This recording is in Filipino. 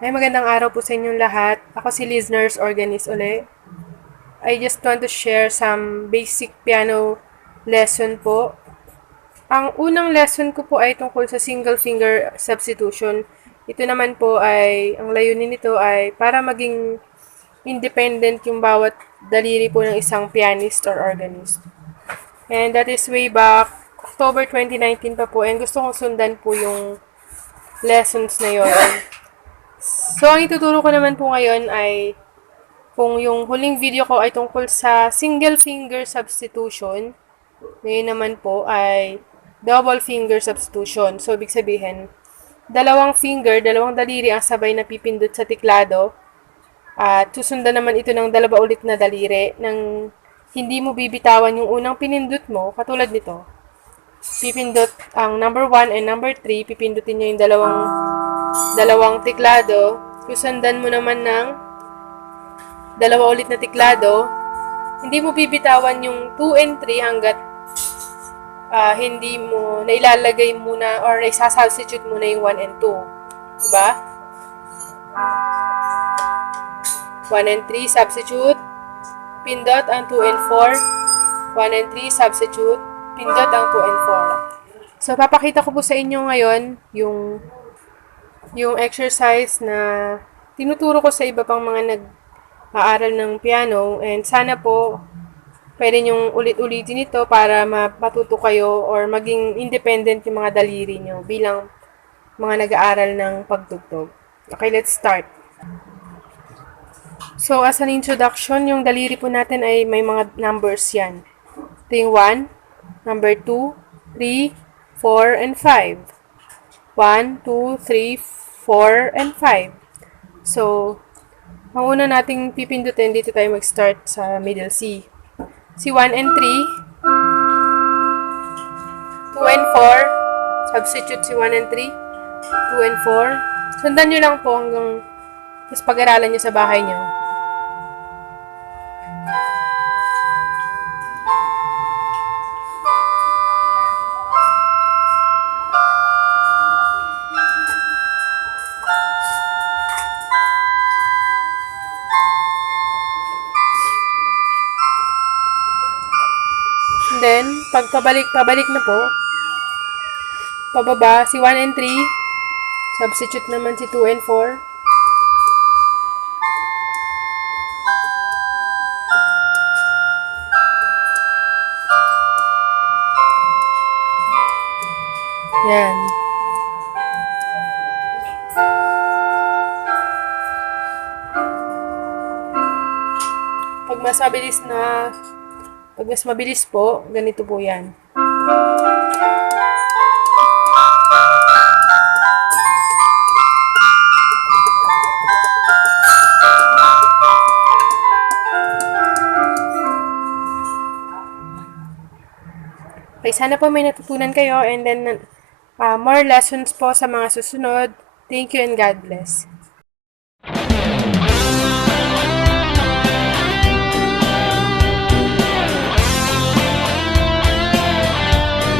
Ay, magandang araw po sa inyong lahat. Ako si listeners Organist uli. I just want to share some basic piano lesson po. Ang unang lesson ko po ay tungkol sa single finger substitution. Ito naman po ay, ang layunin nito ay para maging independent yung bawat daliri po ng isang pianist or organist. And that is way back October 2019 pa po. And gusto kong sundan po yung lessons na yon. So, ang ituturo ko naman po ngayon ay kung yung huling video ko ay tungkol sa single finger substitution, ngayon naman po ay double finger substitution. So, ibig sabihin, dalawang daliri ang sabay na pipindot sa tiklado at susundan naman ito ng dalawa ulit na daliri nang hindi mo bibitawan yung unang pinindot mo, katulad nito. Pipindot ang number 1 and number 3, pipindutin nyo yung dalawang tiklado, susundan mo naman ng dalawa ulit na tiklado, hindi mo bibitawan yung 2 and 3 hanggat hindi mo nailalagay muna or naisasubstitute muna yung 1 and 2. Diba? 1 and 3, substitute, pindot ang 2 and 4, 1 and 3, substitute, pindot ang 2 and 4. So, papakita ko po sa inyo ngayon yung exercise na tinuturo ko sa iba pang mga nag-aaral ng piano, and sana po pwede nyong ulit-ulitin ito para matuto kayo or maging independent yung mga daliri nyo bilang mga nag-aaral ng pagtugtog. Okay, let's start. So, as an introduction, yung daliri po natin ay may mga numbers yan. Ito yung 1, number 2, 3, 4, and 5. 1, 2, 3, 4, and 5. So, ang una nating pipindutin, dito tayo mag-start sa middle C. Si 1 and 3, 2 and 4, substitute si 1 and 3, 2 and 4. Sundan nyo lang po hanggang mas pag-aralan nyo sa bahay nyo. And then, pag pabalik na po, pababa si 1 and 3, substitute naman si 2 and 4. Yan. Pag mas mabilis po, ganito po yan. Okay, sana po may natutunan kayo, and then more lessons po sa mga susunod. Thank you and God bless.